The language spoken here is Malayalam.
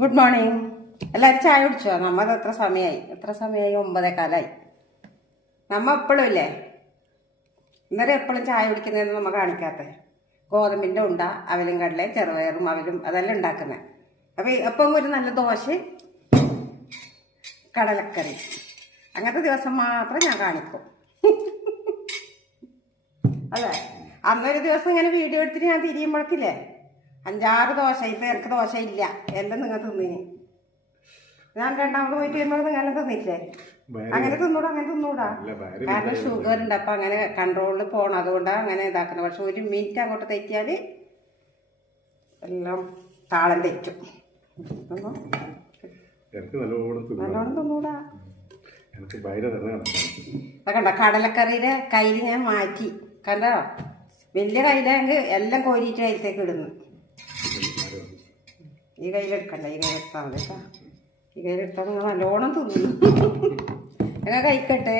Good morning. എല്ലാവരും ചായ കുടിച്ചോ? നമ്മത് എത്ര സമയമായി? 9:15. നമ്മ എപ്പോഴും ഇല്ലേ ഇന്നലെ എപ്പോഴും ചായ കുടിക്കുന്നതെന്ന് നമ്മൾ കാണിക്കാത്ത ഗോതമ്പിൻ്റെ ഉണ്ട, അവലും കടലയും ചെറുപയറും അവലും അതെല്ലാം ഉണ്ടാക്കുന്നത്. അപ്പം എപ്പം ഒരു നല്ല ദോശ, കടലക്കറി, അങ്ങനത്തെ ദിവസം മാത്രം ഞാൻ കാണിക്കും. അതെ, അന്നൊരു ദിവസം ഇങ്ങനെ വീഡിയോ എടുത്തിട്ട് ഞാൻ തിരിയുമ്പോഴേക്കില്ലേ 5-6 ദോശ. ഇപ്പം എനിക്ക് ദോശ ഇല്ല, എല്ലാം നിങ്ങൾ തിന്നിന്. ഞാൻ രണ്ടാമത് പോയിട്ട് വരുമ്പോൾ നിങ്ങൾ തിന്നില്ലേ? അങ്ങനെ തിന്നൂടാ. കാരണം ഷുഗർ ഉണ്ട്, അപ്പം അങ്ങനെ കൺട്രോളിൽ പോകണം. അതുകൊണ്ടാണ് അങ്ങനെ ഇതാക്കുന്നത്. പക്ഷെ 1 മിനിറ്റ് അങ്ങോട്ട് തെറ്റിയാൽ എല്ലാം താളം തെറ്റും. നല്ലോണം തിന്നൂടാ. കണ്ട കടലക്കറിയുടെ കയ്യിൽ ഞാൻ മാറ്റി. കണ്ടോ, വലിയ കയ്യിലെങ്കിൽ എല്ലാം കോരിയിട്ട് അതിലേക്ക് ഇടുന്നു. ഈ കയ്യിലെടുക്കണ്ട, ഈ കയ്യിലെടുത്താൽ മതി കേട്ടോ. ഈ കയ്യിലെടുത്താൽ നിങ്ങൾ നല്ലോണം തിന്നു. ഞങ്ങൾ കഴിക്കട്ടെ.